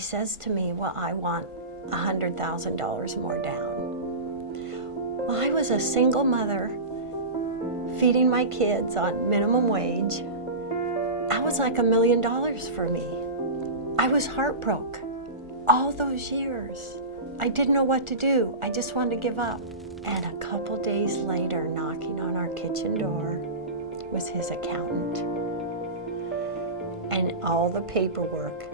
says to me, well, I want $100,000 more down. Well, I was a single mother feeding my kids on minimum wage. That was like $1 million for me. I was heartbroken all those years. I didn't know what to do. I just wanted to give up. And a couple days later, knocking on our kitchen door was his accountant and all the paperwork.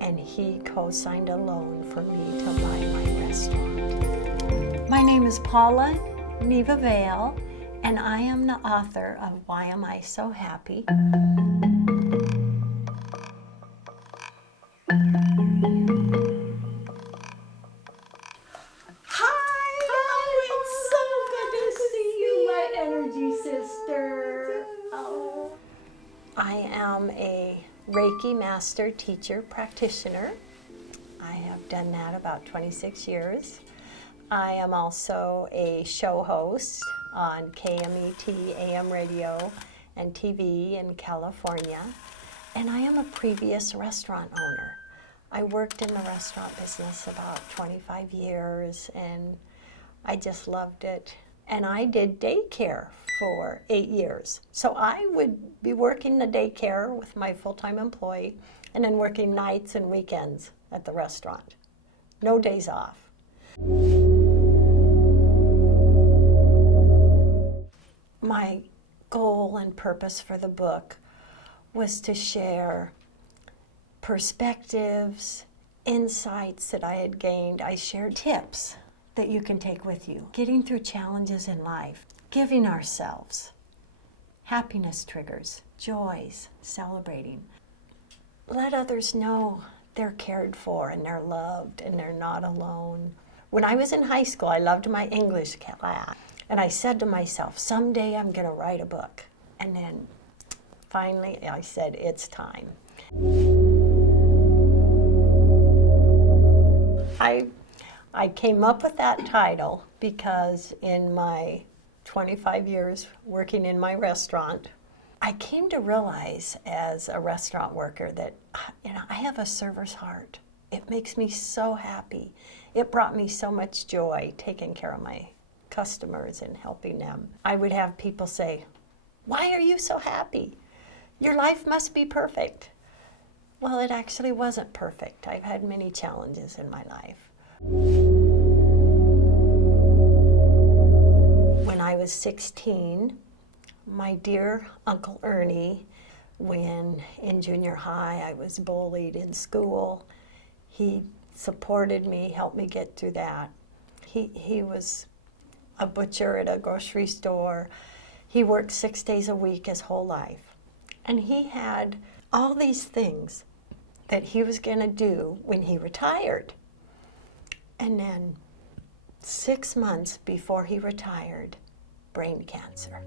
And he co-signed a loan for me to buy my restaurant. My name is Paula Neva Vail, and I am the author of Why Am I So Happy? I am a Reiki master teacher practitioner. I have done that about 26 years. I am also a show host on KMET AM radio and TV in California. And I am a previous restaurant owner. I worked in the restaurant business about 25 years and I just loved it. And I did daycare for 8 years. So I would be working the daycare with my full-time employee and then working nights and weekends at the restaurant. No days off. My goal and purpose for the book was to share perspectives, insights that I had gained. I shared tips that you can take with you. Getting through challenges in life, giving ourselves, happiness triggers, joys, celebrating. Let others know they're cared for and they're loved and they're not alone. When I was in high school, I loved my English class. And I said to myself, someday I'm gonna write a book. And then finally I said, it's time. I came up with that title because in my 25 years working in my restaurant, I came to realize as a restaurant worker that, I have a server's heart. It makes me so happy. It brought me so much joy taking care of my customers and helping them. I would have people say, why are you so happy? Your life must be perfect. Well, it actually wasn't perfect. I've had many challenges in my life. When I was 16, my dear Uncle Ernie, when in junior high I was bullied in school, he supported me, helped me get through that. He was a butcher at a grocery store. He worked 6 days a week his whole life. And he had all these things that he was gonna do when he retired. And then 6 months before he retired, brain cancer.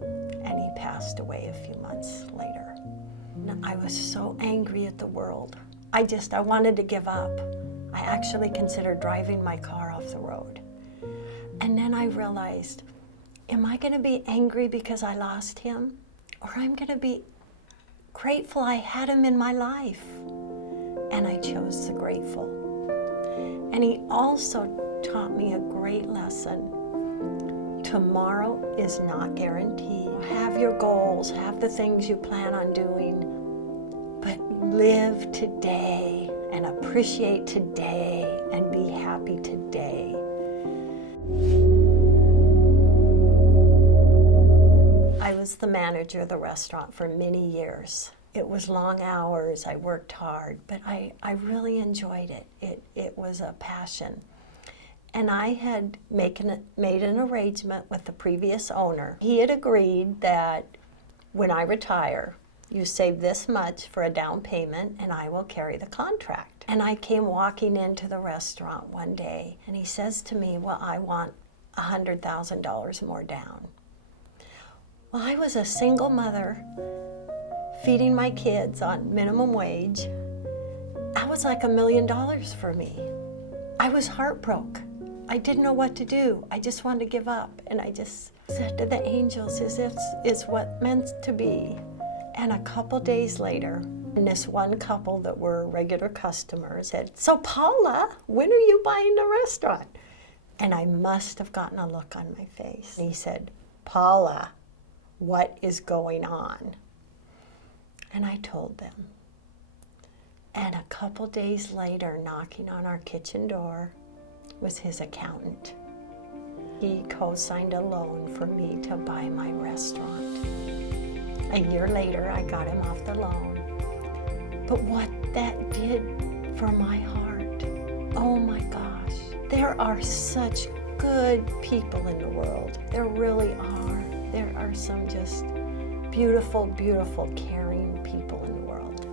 And he passed away a few months later. And I was so angry at the world. I wanted to give up. I actually considered driving my car off the road. And then I realized, am I gonna be angry because I lost him? Or I'm gonna be grateful I had him in my life. And I chose the grateful. And he also taught me a great lesson. Tomorrow is not guaranteed. Have your goals, have the things you plan on doing, but live today and appreciate today and be happy today. I was the manager of the restaurant for many yees. It was long hours, I worked hard, but I really enjoyed it. It was a passion. And I had made an arrangement with the previous owner. He had agreed that when I retire, you save this much for a down payment and I will carry the contract. And I came walking into the restaurant one day and he says to me, well, I want $100,000 more down. Well, I was a single mother feeding my kids on minimum wage. That was like $1 million for me. I was heartbroken. I didn't know what to do. I just wanted to give up. And I just said to the angels, is what meant to be? And a couple days later, And this one couple that were regular customers said, "So Paula, when are you buying the restaurant?" And I must have gotten a look on my face. He said, "Paula, what is going on?" And I told them. And a couple days later, knocking on our kitchen door was his accountant. He co-signed a loan for me to buy my restaurant. A year later, I got him off the loan. But what that did for my heart, oh my gosh, there are such good people in the world. There really are. There are some just beautiful, beautiful, caring people in the world.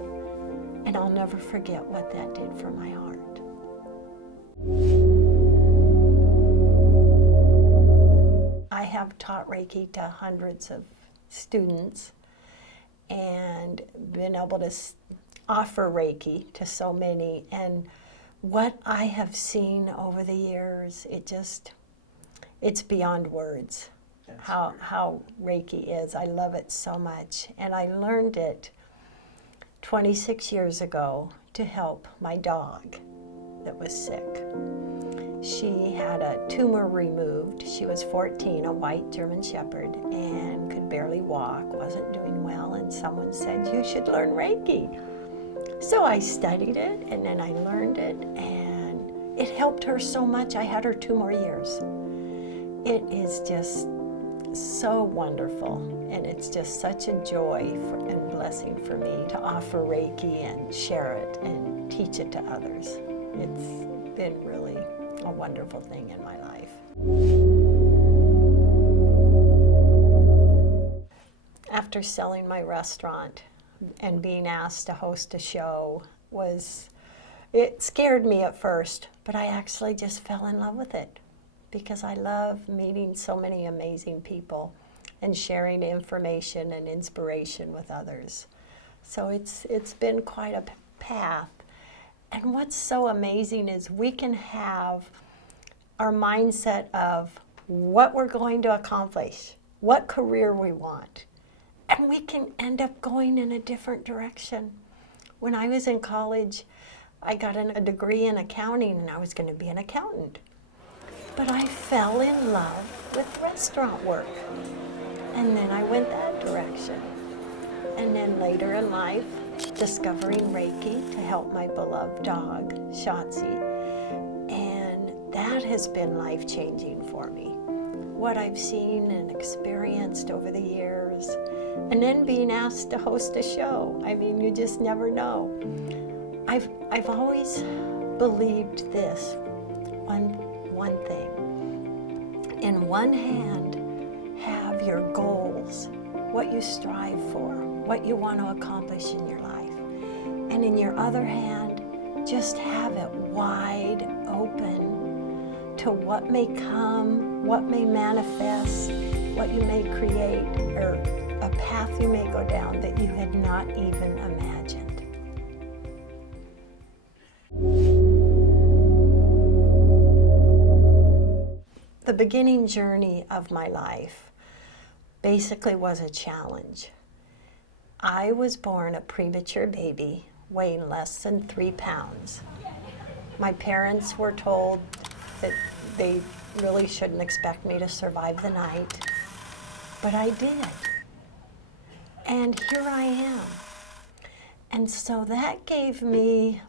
And I'll never forget what that did for my heart. I have taught Reiki to hundreds of students and been able to offer Reiki to so many. And what I have seen over the years, it's beyond words. How Reiki is. I love it so much. And I learned it 26 years ago to help my dog that was sick. She had a tumor removed. She was 14, a white German Shepherd, and could barely walk, wasn't doing well, and someone said, "You should learn Reiki." So I studied it, and then I learned it, and it helped her so much. I had her 2 more years. It is just so wonderful, and it's just such a joy and blessing for me to offer Reiki and share it and teach it to others. It's been really a wonderful thing in my life. After selling my restaurant and being asked to host a show, it scared me at first, but I actually just fell in love with it because I love meeting so many amazing people and sharing information and inspiration with others. So it's been quite a path. And what's so amazing is we can have our mindset of what we're going to accomplish, what career we want, and we can end up going in a different direction. When I was in college, I got a degree in accounting, and I was going to be an accountant. But I fell in love with restaurant work, and then I went that direction. And then later in life, discovering Reiki to help my beloved dog, Shotzi, and that has been life-changing for me. What I've seen and experienced over the years, and then being asked to host a show. I mean, you just never know. I've always believed this one thing. In one hand, have your goals, what you strive for, what you want to accomplish in your life. And in your other hand, just have it wide open to what may come, what may manifest, what you may create, or a path you may go down that you had not even imagined. The beginning journey of my life basically was a challenge. I was born a premature baby, weighing less than 3 pounds. My parents were told that they really shouldn't expect me to survive the night, but I did. And here I am. And so that gave me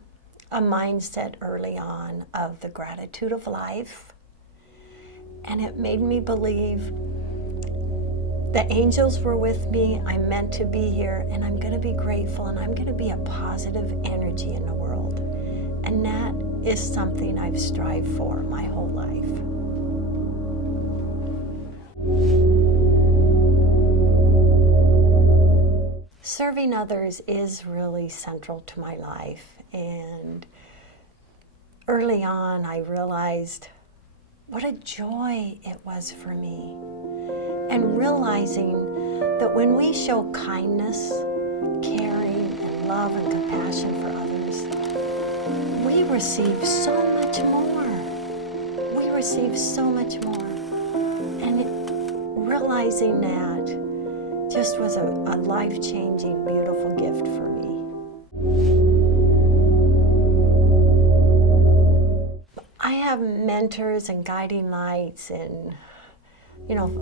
a mindset early on of the gratitude of life, and it made me believe the angels were with me, I'm meant to be here, and I'm going to be grateful, and I'm going to be a positive energy in the world. And that is something I've strived for my whole life. Serving others is really central to my life, and early on I realized what a joy it was for me. And realizing that when we show kindness, caring, and love and compassion for others, we receive so much more. We receive so much more. And realizing that just was a life-changing, beautiful gift for me. have mentors and guiding lights, and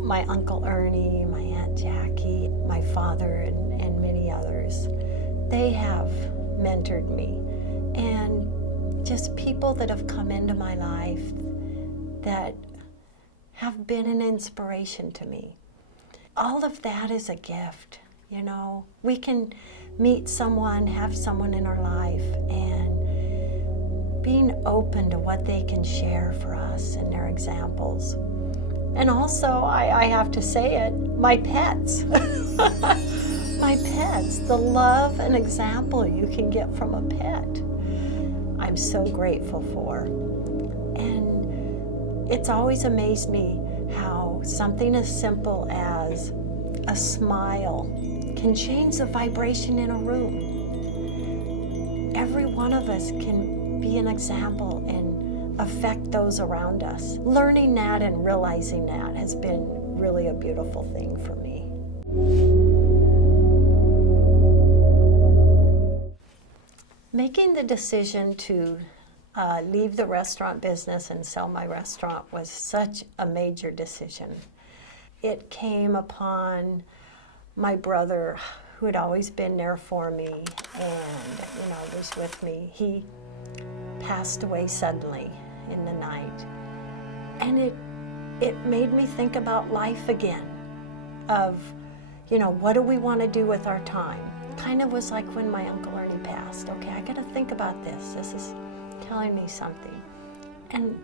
my Uncle Ernie, my Aunt Jackie, my father, and many others. They have mentored me, and just people that have come into my life that have been an inspiration to me. All of that is a gift. We can meet someone, have someone in our life, and being open to what they can share for us and their examples. And also, I have to say it, my pets. My pets, the love and example you can get from a pet, I'm so grateful for. And it's always amazed me how something as simple as a smile can change the vibration in a room. Every one of us can be an example and affect those around us. Learning that and realizing that has been really a beautiful thing for me. Making the decision to leave the restaurant business and sell my restaurant was such a major decision. It came upon my brother, who had always been there for me and was with me. He passed away suddenly in the night, and it made me think about life again, of what do we want to do with our time. Kind of was like when my Uncle Ernie passed. Okay, I got to think about this. This is telling me something. And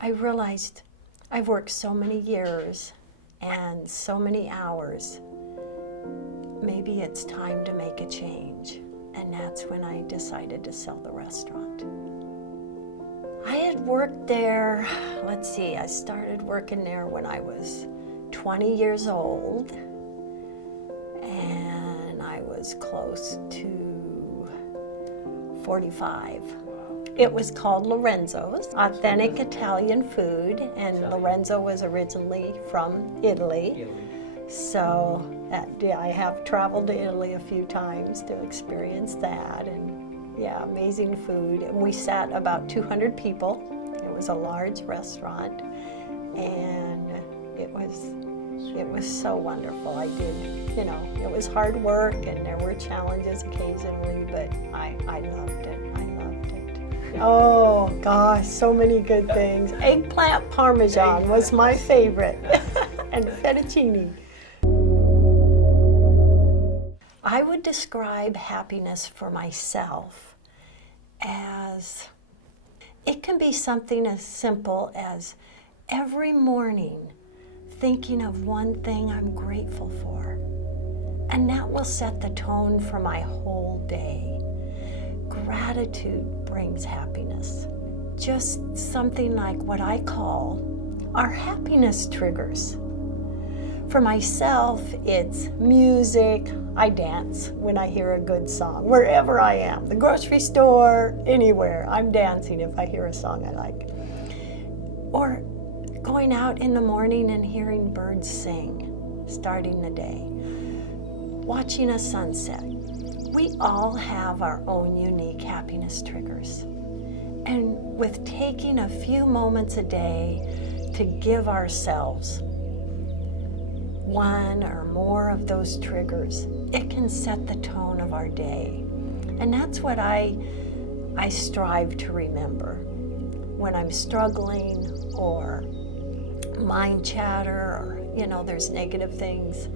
I realized I've worked so many years and so many hours. Maybe it's time to make a change. And that's when I decided to sell the restaurant. I had worked there, I started working there when I was 20 years old. And I was close to 45. It was called Lorenzo's, authentic Italian food, and Lorenzo was originally from Italy. So I have traveled to Italy a few times to experience that, and amazing food. And we sat about 200 people. It was a large restaurant, and it was so wonderful. I did, it was hard work and there were challenges occasionally, but I loved it. I loved it. Oh gosh, so many good things. Eggplant Parmesan was my favorite, and fettuccine. I would describe happiness for myself as, it can be something as simple as every morning thinking of one thing I'm grateful for. And that will set the tone for my whole day. Gratitude brings happiness. Just something like what I call our happiness triggers. For myself, it's music. I dance when I hear a good song, wherever I am, the grocery store, anywhere. I'm dancing if I hear a song I like. Or going out in the morning and hearing birds sing, starting the day, watching a sunset. We all have our own unique happiness triggers. And with taking a few moments a day to give ourselves one or more of those triggers, it can set the tone of our day. And that's what I strive to remember. When I'm struggling or mind chatter, or there's negative things,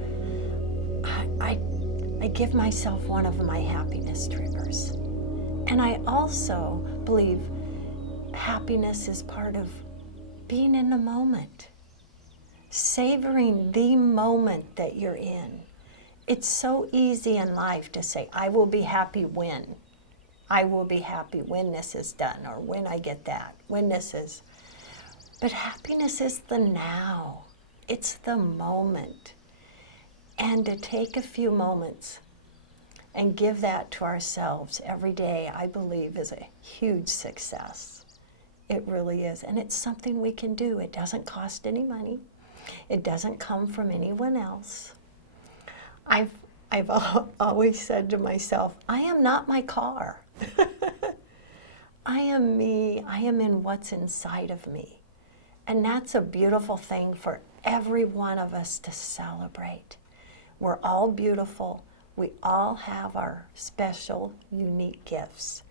I give myself one of my happiness triggers. And I also believe happiness is part of being in the moment, savoring the moment that you're in. It's so easy in life to say, I will be happy when. I will be happy when this is done, or when I get that, when this is. But happiness is the now. It's the moment. And to take a few moments and give that to ourselves every day, I believe, is a huge success. It really is. And it's something we can do. It doesn't cost any money. It doesn't come from anyone else. I've always said to myself, I am not my car. I am me. I am in what's inside of me. And that's a beautiful thing for every one of us to celebrate. We're all beautiful. We all have our special, unique gifts.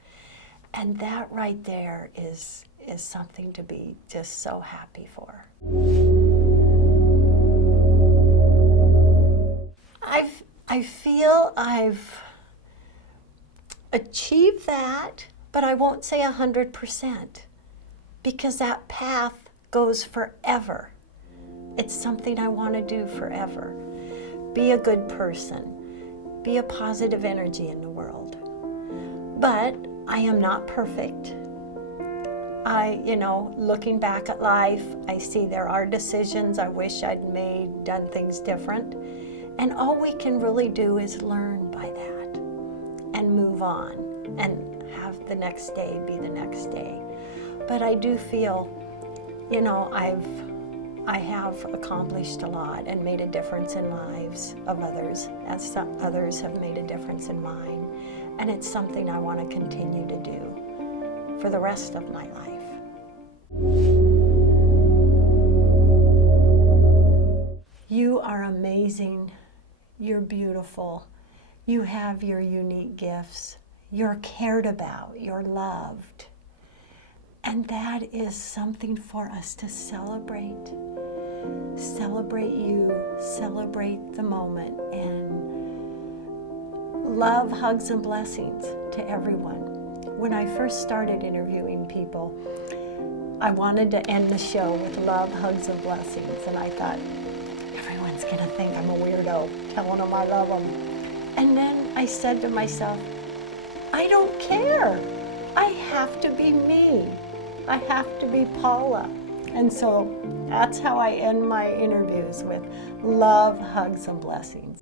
And that right there is something to be just so happy for. I feel I've achieved that, but I won't say 100%, because that path goes forever. It's something I want to do forever. Be a good person. Be a positive energy in the world. But I am not perfect. Looking back at life, I see there are decisions I wish I'd made, done things different. And all we can really do is learn by that and move on and have the next day be the next day. But I do feel, I have accomplished a lot and made a difference in lives of others, as some others have made a difference in mine. And it's something I want to continue to do for the rest of my life. You are amazing. You're beautiful. You have your unique gifts. You're cared about. You're loved. And that is something for us to celebrate. Celebrate you, celebrate the moment, and love, hugs, and blessings to everyone. When I first started interviewing people, I wanted to end the show with love, hugs, and blessings, and I thought, everyone's gonna think I'm a weirdo telling them I love them. And then I said to myself, I don't care. I have to be me. I have to be Paula. And so that's how I end my interviews, with love, hugs, and blessings.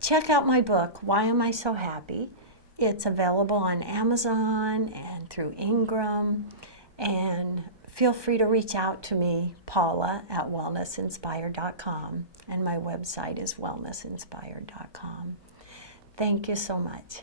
Check out my book, Why Am I So Happy? It's available on Amazon and through Ingram. And feel free to reach out to me, Paula, at wellnessinspired.com. And my website is wellnessinspired.com. Thank you so much.